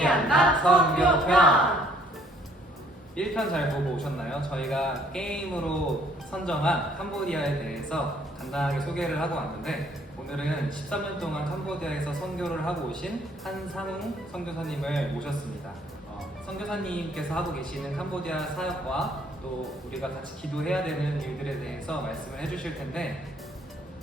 소개한다 성교편. 1편 잘 보고 오셨나요? 저희가 게임으로 선정한 캄보디아에 대해서 간단하게 소개를 하고 왔는데, 오늘은 13년 동안 캄보디아에서 선교를 하고 오신 한상웅 선교사님을 모셨습니다. 선교사님께서 하고 계시는 캄보디아 사역과 또 우리가 같이 기도해야 되는 일들에 대해서 말씀을 해주실 텐데,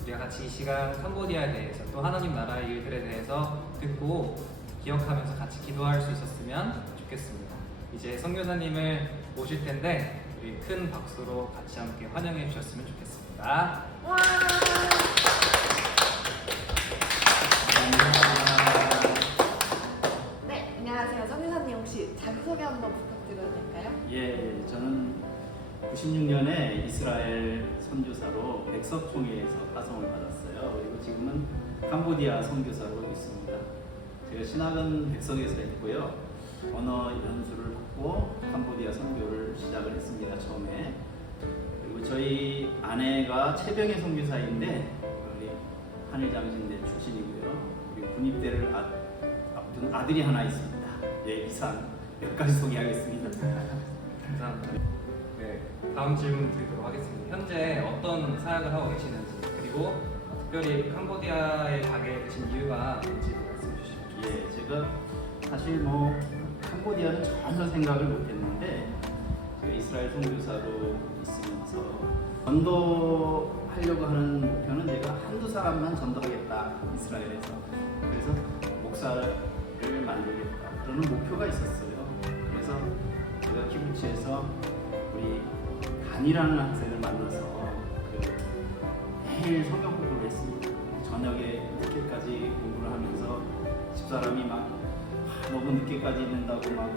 우리가 같이 이 시간 캄보디아에 대해서 또 하나님 나라의 일들에 대해서 듣고 기억하면서 같이 기도할 수 있었으면 좋겠습니다. 이제 선교사님을 모실 텐데 우리 큰 박수로 같이 함께 환영해 주셨으면 좋겠습니다. 와. 네, 안녕하세요. 선교사님, 혹시 자기소개 한번 부탁드려도 될까요? 예, 저는 96년에 이스라엘 선교사로 백석총회에서 파송을 받았어요. 그리고 지금은 캄보디아 선교사로 있습니다. 제가 신학은 백석에서 했고요. 언어 연수를 받고 캄보디아 선교를 시작을 했습니다. 처음에. 그리고 저희 아내가 최병희 선교사인데 우리 한일장신대 출신이고요. 그리고 군입대를 앞둔 아들이 하나 있습니다. 예, 이상 몇 가지 소개하겠습니다. 감사합니다. 네, 다음 질문 드리도록 하겠습니다. 현재 어떤 사역을 하고 계시는지, 그리고 특별히 캄보디아에 가게 되신 이유가 뭔지 말씀해 주시죠. 예, 제가 사실 캄보디아는 전혀 생각을 못했는데, 제가 이스라엘 선교사로 있으면서 전도하려고 하는 목표는 제가 한두 사람만 전도하겠다, 이스라엘에서. 그래서 목사를 만들겠다, 그런 목표가 있었어요. 그래서 제가 키부츠에서 우리 단이라는 학생을 만나서 매일 성경 공부를 했습니다. 저녁에 늦게까지 공부를 하면서 집사람이 막 너무 늦게까지 있는다고 막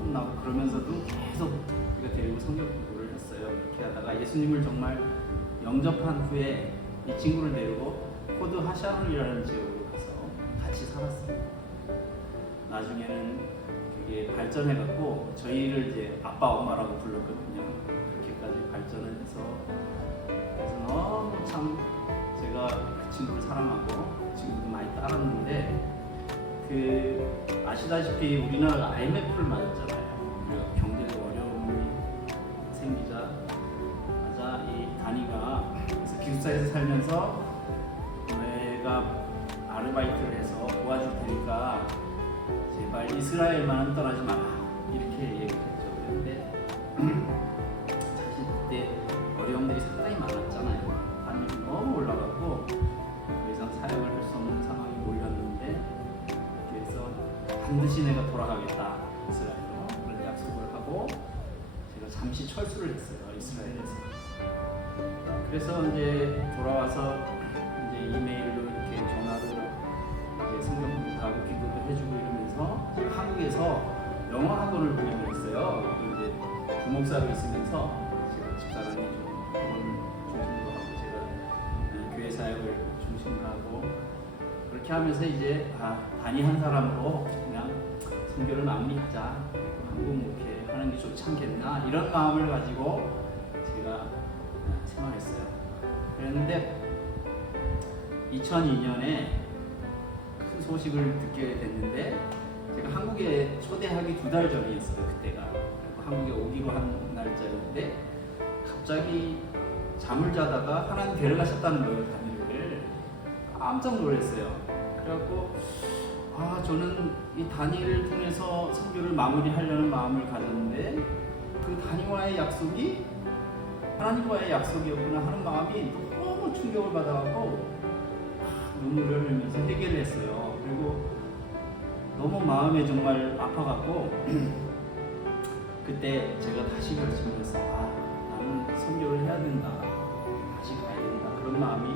혼나고 그러면서도 계속 우리가 데리고 성경 공부를 했어요. 이렇게 하다가 예수님을 정말 영접한 후에 이 친구를 데리고 코드 하샤룬이라는 지역으로 가서 같이 살았습니다. 나중에는 그게 발전해갖고 저희를 이제 아빠 엄마라고 불렀거든요. 그렇게까지 발전을 해서, 그래서 너무 참 제가 그 친구를 사랑하고 지금도 많이 따랐는데, 아시다시피 우리는 IMF를 맞았잖아요. 우리가 경제적 어려움이 생기자마자 이 단이가 그래서 기숙사에서 살면서 내가 아르바이트를 해서 도와줄 테니까 제발 이스라엘만은 떠나지 마라, 이렇게 얘기를 했죠. 그런데 사실 그때 어려움들이 상당히 많았잖아요. 환율이 너무 올라갔고 더 이상 사역을 할 수 없는 상황이 몰렸는데, 그래서 반드시 내가 돌아가겠다, 이스라엘로, 그런 약속을 하고 제가 잠시 철수를 했어요, 이스라엘에서. 그래서 이제 돌아와서 이제 이메일로 이렇게 전화로 이제 성경 공부하고 기도도 해주고 이러면서 제가 한국에서 영어 학원을 운영을 했어요. 또 이제 부목사로 있으면서 제가 집사람이 좀 학원 중심으로 하고 제가 교회 사역을 중심으로 하고, 그렇게 하면서 이제 단이 한 사람으로 그냥 선교를 마무리하자, 한국 목회 하는 게 좋지 않겠나, 이런 마음을 가지고 제가 생활했어요. 그랬는데 2002년에 큰 소식을 듣게 됐는데, 제가 한국에 초대하기 2달 전이었어요, 그때가. 그리고 한국에 오기로 한 날짜였는데 갑자기 잠을 자다가 하나님 데려가셨다는 거예요, 단위를. 깜짝 놀랐어요. 그래갖고 저는 이 단위를 통해서 선교를 마무리하려는 마음을 가졌는데, 그 단위와의 약속이 하나님과의 약속이었구나 하는 마음이 너무 충격을 받아갖고 눈물을 흘리면서 회개를 했어요. 그리고 너무 마음에 정말 아파갖고 그때 제가 다시 결심을 했어요. 나는 선교를 해야 된다, 다시 가야 된다, 그런 마음이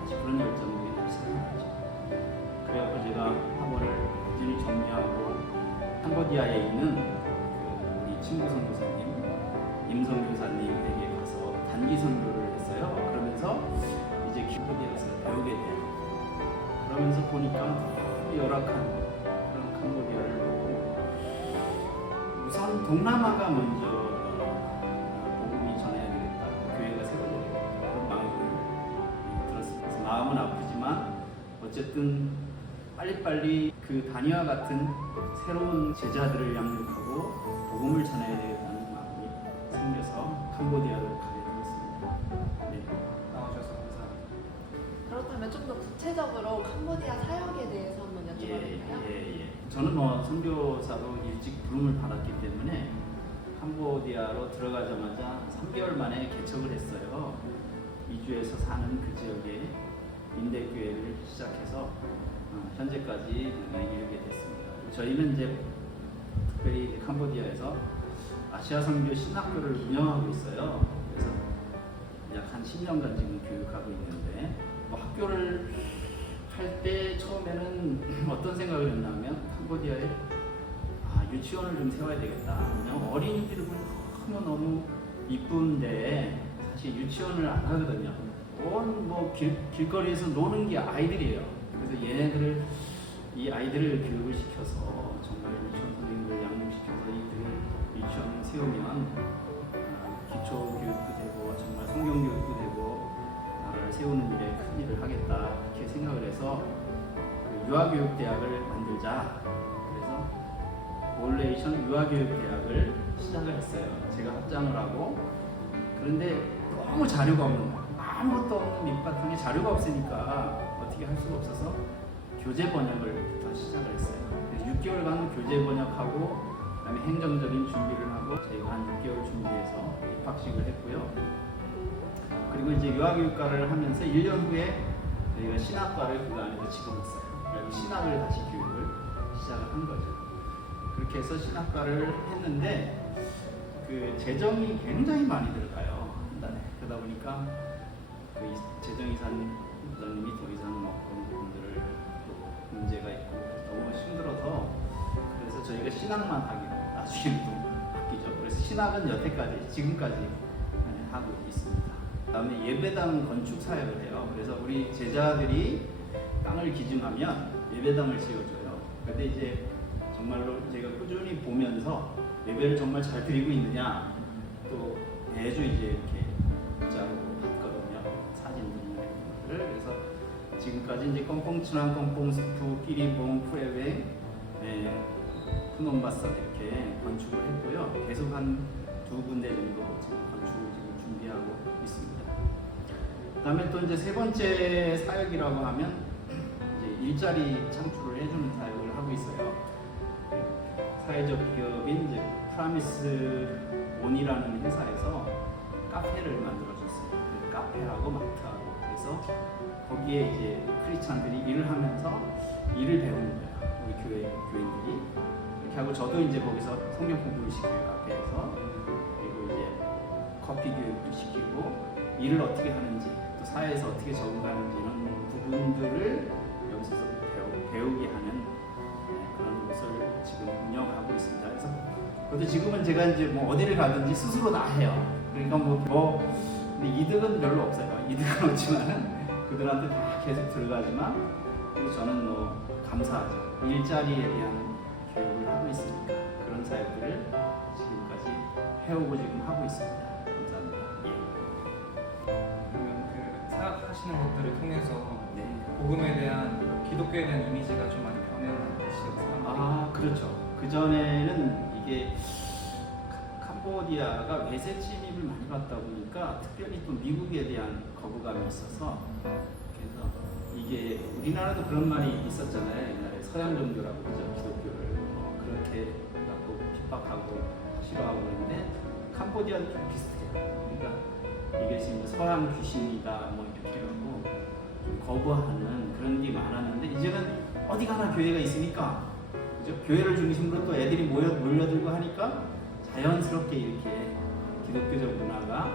다시, 그런 열정이 다시 생겨나죠. 그래갖고 제가 학원을 꾸준히 정리하고 캄보디아에 있는 우리 친구 선교사님 임선교사님에게 가서 단기 선교를 했어요. 그러면서 이제 캄보디아에서 배우게 돼요. 그러면서 보니까 너무 열악한 그런 캄보디아를 보고, 우선 동남아가 먼저 복음이 전해야 되겠다, 교회가 세워야 되겠다, 그런 마음을 들었습니다. 그래서 마음은 아프지만 어쨌든 빨리빨리 그 다니와 같은 새로운 제자들을 양육하고 복음을 전해야 되겠다는 마음이 생겨서 캄보디아를 가게 되었습니다. 네. 나와주셔서 감사합니다. 그렇다면 좀 더 구체적으로 캄보디아 사역에 대해서 한번 여쭤봐도 될까요? 저는 뭐 선교사로 일찍 부름을 받았기 때문에 캄보디아로 들어가자마자 3개월 만에 개척을 했어요. 이주에서 사는 그 지역에 인대교회를 시작해서 현재까지 이르게 됐습니다. 저희는 이제 특별히 캄보디아에서 아시아 선교 신학교를 운영하고 있어요. 그래서 약 한 10년간 지금 교육하고 있는데 뭐 학교를 할 때 처음에는 어떤 생각을 했냐면 캄보디아에 유치원을 좀 세워야 되겠다. 그냥 어린이들을 보면 너무 이쁜데 사실 유치원을 안 하거든요. 뭐 길거리에서 노는 게 아이들이에요. 그래서 얘네들을 이 아이들을 교육을 시켜서 정말 유치원 선생님을 양육시켜서 이들을 유치원 세우면 기초 교육도 되고 정말 성경 교육도 되고 나라를 세우는 일에 큰 일을 하겠다 이렇게 생각을 해서 그 유아교육대학을 만들자. 그래서 올레이션 유아교육대학을 시작을 했어요. 제가 확장을 하고 그런데 너무 자료가 없는 거예요. 아무것도 없는 밑바탕에 자료가 없으니까 어떻게 할 수가 없어서 교재 번역을부터 시작을 했어요. 그래서 6개월간 교재 번역하고 그다음에 행정적인 준비를 하고 저희가 한 6개월 준비해서 입학식을 했고요. 그리고 이제 유아교육과를 하면서 1년 후에 저희가 신학과를 그 안에서 집어넣었어요. 그리고 신학을 다시 교육을 시작을 한 거죠. 그렇게 해서 신학과를 했는데 그 재정이 굉장히 많이 들어가요. 한 달에. 그러다 보니까 그 재정 이사님이 더 이상 뭐 그런 부분들을 또 문제가 있고 너무 힘들어서 그래서 저희가 신학만 하기로 나중에 또 바뀌죠. 그래서 신학은 여태까지 지금까지 하고 있습니다. 그다음에 예배당 건축 사역을 해요. 그래서 우리 제자들이 땅을 기증하면 예배당을 지어줘요. 근데 이제 정말로 제가 꾸준히 보면서 예배를 정말 잘 드리고 있느냐 또 매주 이제 이렇게 문자로 받거든요. 사진들이나 이런 것들을. 그래서 지금까지 이제 꽁꽁치난 꽁꽁스프, 끼리봉, 프레웨, 푸놈바산 이렇게 건축을 했고요. 계속 한 2군데 정도 지금 건축을 지금 준비하고 있습니다. 그다음에 또 이제 세 번째 사역이라고 하면 이제 일자리 창출을 해주는 사역을 하고 있어요. 사회적 기업인 이제 프라미스 온이라는 회사에서 카페를 만들어줬어요. 그 카페하고 마트하고 그래서 거기에 이제 크리스찬들이 일을 하면서 일을 배우는 거예요. 우리 교인들이 이렇게 하고 저도 이제 거기서 성경 공부를 시켜요. 카페에서. 그리고 이제 커피 교육도 시키고 일을 어떻게 하는지 또 사회에서 어떻게 적응하는지 이런 부분들을 여기서 배우게 하는 그런 곳을 지금 운영하고 있습니다. 그래서 그것도 지금은 제가 이제 뭐 어디를 가든지 스스로 다 해요. 그러니까 근데 이득은 별로 없어요. 이득은 없지만은 그들한테 다 계속 들어가지만 그리고 저는 뭐 감사하죠. 일자리에 대한 교육을 하고 있으니까 그런 사역들을 지금까지 해오고 지금 하고 있습니다. 감사합니다. 그러면 그 사역하시는 것들을 통해서 네. 복음에 대한 기독교에 대한 이미지가 좀 많이 변해가시죠 사람들이. 그렇죠. 그 전에는 이게 캄보디아가 외세 침입을 많이 받다 보니까 특별히 또 미국에 대한 거부감이 있어서 그래서 이게 우리나라도 그런 말이 있었잖아요. 옛날에 서양 종교라고 그죠. 기독교를 그렇게 갖고 핍박하고 싫어하고 그랬는데 캄보디아도 좀 비슷해요. 그러니까 이게 지금 서양 귀신이다 뭐 이렇게 해갖고 좀 거부하는 그런 게 많았는데 이제는 어디 가나 교회가 있으니까 그죠? 교회를 중심으로 또 애들이 몰려들고 하니까 자연스럽게 이렇게 기독교적 문화가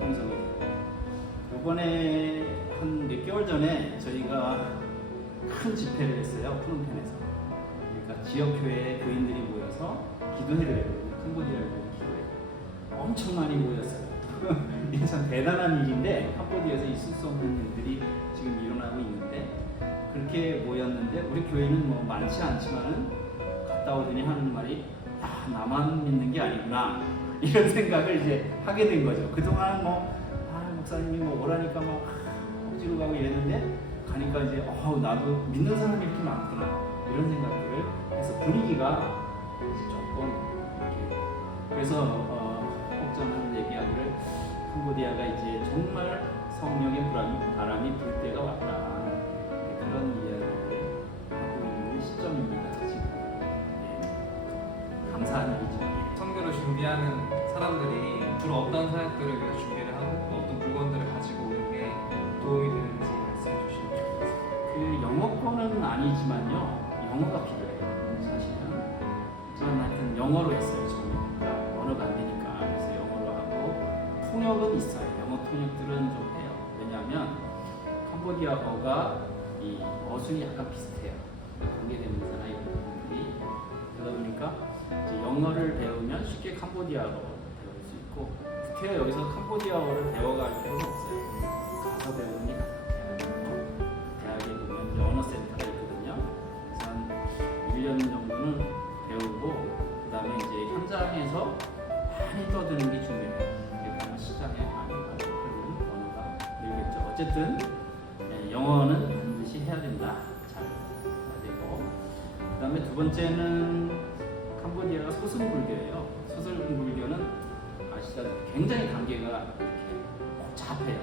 형성이 되고 이번에 한 몇 개월 전에 저희가 큰 집회를 했어요. 푸놈펜에서. 그러니까 지역 교회 교인들이 모여서 기도회를 했거든요. 캄보디아를 위한 기도회. 엄청 많이 모였어요. 이게 참 대단한 일인데 캄보디아에서 있을 수 없는 일들이 지금 일어나고 있는데 그렇게 모였는데 우리 교회는 뭐 많지 않지만은 갔다 오더니 하는 말이 야 나만 믿는 게 아니구나 이런 생각을 이제 하게 된 거죠. 그동안 뭐 목사님이 뭐 오라니까 뭐 억지로 가고 이랬는데 가니까 이제 나도 믿는 사람이 이렇게 많구나 이런 생각들을 해서 분위기가 이제 조금 이렇게 그래서 혹자는 얘기하기를 캄보디아가 이제 정말 성령의 바람이 불 때가 왔다 그런 이야기를 하고 있는 시점입니다 지금. 네. 감사한 일이죠. 선교를 준비하는 사람들이 주로 어떤 사역들을 위해서 준비를 하고 또 어떤 물건들을 가지고 오는 게 도움이 되는지 말씀해 주시면 좋겠습니다. 그 영어권은 아니지만요 영어가 필요해요 사실은. 저는 하여튼 영어로 했어요 처음에. 그러니까 언어가 안 되니까 그래서 영어로 하고 통역은 있어요. 영어 통역들은 좀 해요. 왜냐하면 캄보디아어가 이 어순이 약간 비슷해요. 관계되면서나 이런 부분들이 그러다 보니까 이제 영어를 배우면 쉽게 캄보디아어를 배울 수 있고 특히 여기서 캄보디아어를 배워갈 필요는 없어요. 가서 배우는 게 가장 돼요. 대학에 보면 이제 언어센터가 있거든요. 그래서 한 1년 정도는 배우고 그 다음에 이제 현장에서 많이 떠드는 게 중요해요. 그러니까 시장에 많이 가고 그러면 언어가 늘겠죠. 어쨌든 영어는 반드시 해야 된다. 잘 해야 되고 그 다음에 두 번째는 캄보디아가 소승불교예요. 소승불교는 아시다시피 굉장히 관계가 이렇게 복잡해요.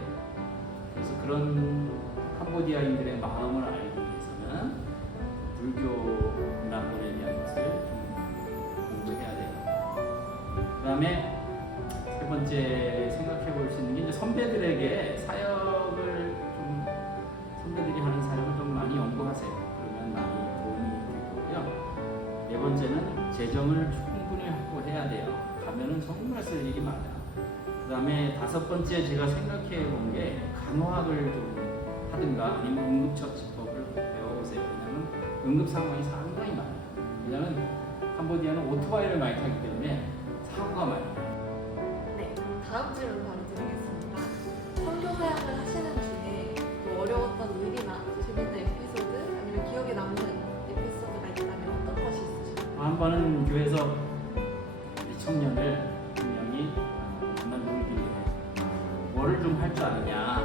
그래서 그런 캄보디아인들의 마음을 알기 위해서는 불교 문화권에 대한 것을 좀 공부해야 돼요. 그 다음에 세 번째 생각해 볼 수 있는 게 이제 선배들에게 사역을 좀 선배들이 하는 사역을 좀 많이 연구하세요. 그러면 많이 도움이 될 거고요. 네 번째는 재정을 충분히 확보해야 돼요. 가면은 정말 쓸 일이 많아요. 그 다음에 다섯 번째 제가 생각해 본 게 간호학을 좀 하든가 아니면 응급처치법을 배워보세요. 왜냐하면 응급 상황이 상당히 많아요. 왜냐하면 캄보디아는 오토바이를 많이 타기 때문에 사고가 많이 나요. 네, 다음 질문 바로 드리겠습니다. 선교 사역을 하시는 중에 뭐 어려웠던 일이나 재밌는 에피소드 아니면 기억에 남는 에피소드가 있다면 어떤 것이 있으실까요? 한 번은 교회에서 우리 청년을 분명히 만나 놀길래 뭐를 좀 할 줄 아느냐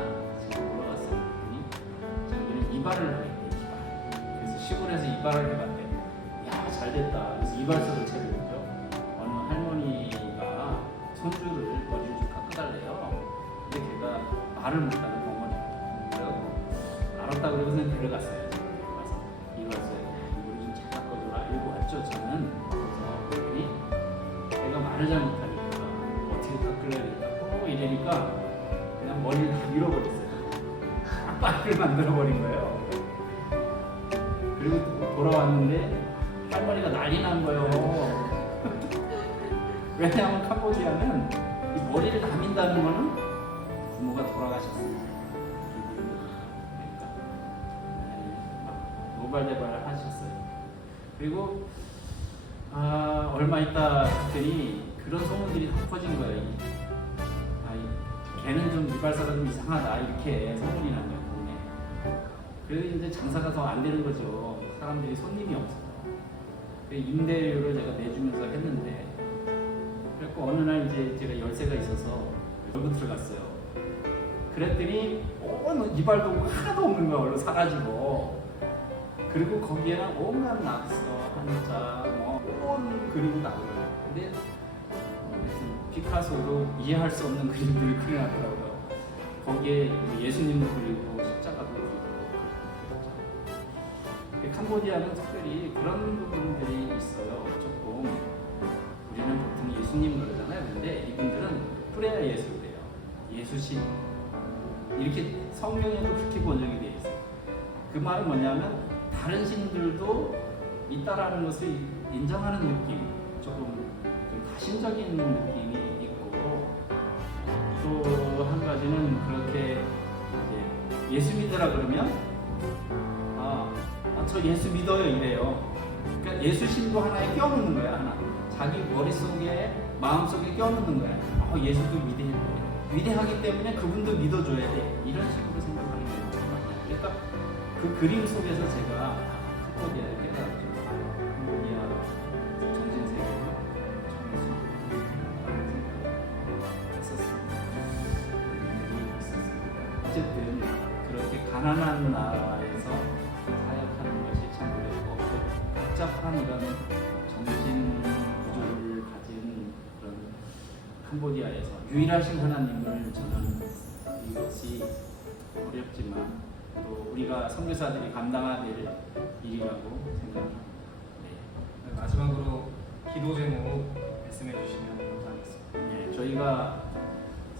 제가 물어봤어요. 그랬더니 자기는 이발을 하겠대. 이발. 그래서 시골에서 이발을 해봤대. 야 잘됐다. 그래서 이발소를 차려줬죠. 어느 할머니가 손주를 머리를 좀 깎아달래요. 근데 걔가 말을 못하는 벙어리거든요. 그래서 알았다 그러고서 데려갔어요. 그래서 이발소에 머리 좀 잘 깎아줘라 이러고 왔죠. 저는 그래서 그랬더니 걔가 말을 잘 못하니까 어떻게 깎으려고 이러니까 그냥 머리를 다 밀어버렸어요. 빡빡이를 만들어버린 거예요. 그리고 돌아왔는데 할머니가 난리 난 거예요. 왜냐하면 캄보디아는 이 머리를 남긴다는 거는 부모가 돌아가셨어요. 그러니까 막 노발대발 하셨어요. 그리고 얼마 있다 했더니 그런 소문들이 다 퍼진 거예요. 걔는 좀 이발사가 좀 이상하다 이렇게 소문이 난 거예요. 동네. 그래서 이제 장사가 더 안 되는 거죠. 사람들이 손님이 없어요. 임대료를 제가 내주면서 했는데 그래서 어느 날 이제 제가 열쇠가 있어서 열고 들어갔어요. 그랬더니 이발 도구가 하나도 없는 거야. 얼른 사가지고. 그리고 거기에는 온갖 낙서, 한자, 온 그림이 나와요. 근데 피카소도 이해할 수 없는 그림들을 그려놨더라고요. 거기에 예수님도 그리고 십자가도 그리고 그랬죠. 캄보디아는 특별히 그런 부분들이 있어요. 조금 우리는 보통 예수님 그러잖아요. 근데 이분들은 프레아 예수래요. 예수신 이렇게 성경에도 그렇게 번역이 되어 있어요. 그 말은 뭐냐면 다른 신들도 있다라는 것을 인정하는 느낌, 조금 좀 다신적인 느낌이 있고 또 한 가지는 그렇게 이제 예수 믿으라 그러면 저 예수 믿어요 이래요. 그러니까 예수신도 하나에 껴놓는 거야. 하나 자기 머릿속에 마음속에 껴놓는 거야. 예수도 위대하기 때문에 그분도 믿어줘야 돼. 이런 식으로 생각하는 게 많아요. 그러니까 그 그림 속에서 제가 캄보디아를 깨달았죠. 캄보디아 정신세계를 어쨌든 그렇게 가난 가난한 나라에서 사역하는 것이 참 어렵고 또 복잡한 이런 정신 구조를 가진 그런 캄보디아에서 유일하신 하나님을 저는 이것이 어렵지만 또 우리가 선교사들이 감당해야 될 일이라고 생각합니다. 네. 마지막으로 기도 제목 말씀해 주시면 감사하겠습니다. 네, 저희가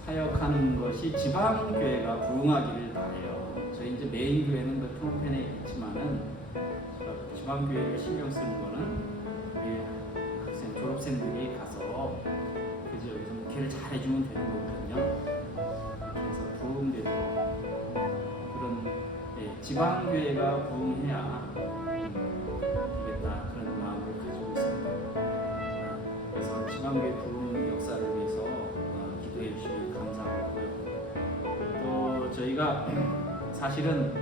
사역하는 것이 지방 교회가 부흥하기를 바래요. 저희 이제 메인 교회는 그 프롬펜에 있지만은 지방 교회를 신경 쓰는 거는 우리 학생 졸업생들이 가서 그저 여기서 목회를 잘 해주면 되는 거거든요. 그래서 부흥되도록 그런 지방 교회가 부흥해야 되겠다 그런 마음을 가지고 있습니다. 그래서 지방 교회 부흥 역사를 위해서 기도해 주시면 감사하고요. 또 저희가 사실은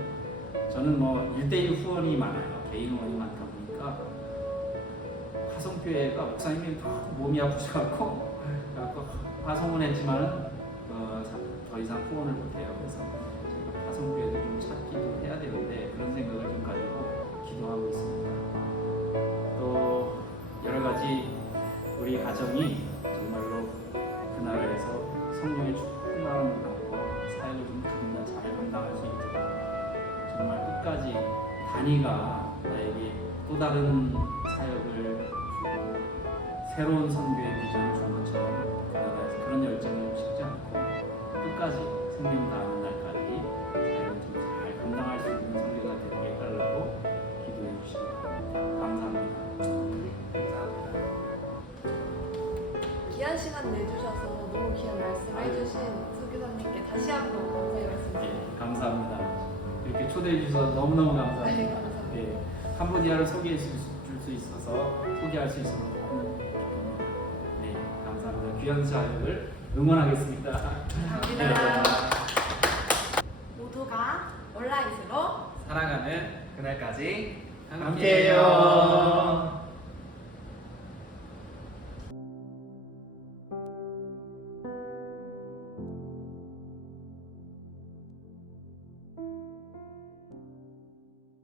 저는 뭐 1대1 후원이 많아요. 개인 후원이 많다 보니까 화성교회가 목사님이 몸이 아프셔갖고 화성은 했지만은 더 이상 후원을 못해요. 그래서 제가 화성교회도 좀 찾기도 해야 되는데 그런 생각을 좀 가지고 기도하고 있습니다. 또 여러 가지 우리 가정이 정말로 그 나라에서 성령의 충만함을 받고 사역을 좀 잘 감당할 수 있도록 정말 끝까지 단위가 나에게 또 다른 사역을 주고 새로운 선교의 비전을 준 것처럼 그 나라에서 그런 열정을 식지 않고 끝까지 생명 다하는 날까지 사역을 좀 잘 감당할 수 있는 선교가 되게 해달라고 기도해 주시기 바랍니다. 감사합니다. 감사합니다. 귀한 시간 내주셔서 너무 귀한 말씀 해주신 선교사님께 다시 한번 감사의 말씀 드립니다. 네, 감사합니다. 이렇게 초대해 주셔서 너무너무 네, 감사합니다. 감사합니다. 네, 캄보디아를 소개해 줄 수 있어서 소개할 수 있어서 너무 기쁩니다. 네, 감사합니다. 귀한 사역을 응원하겠습니다. 감사합니다. 모두가 온라인으로 살아가는 그날까지 함께해요.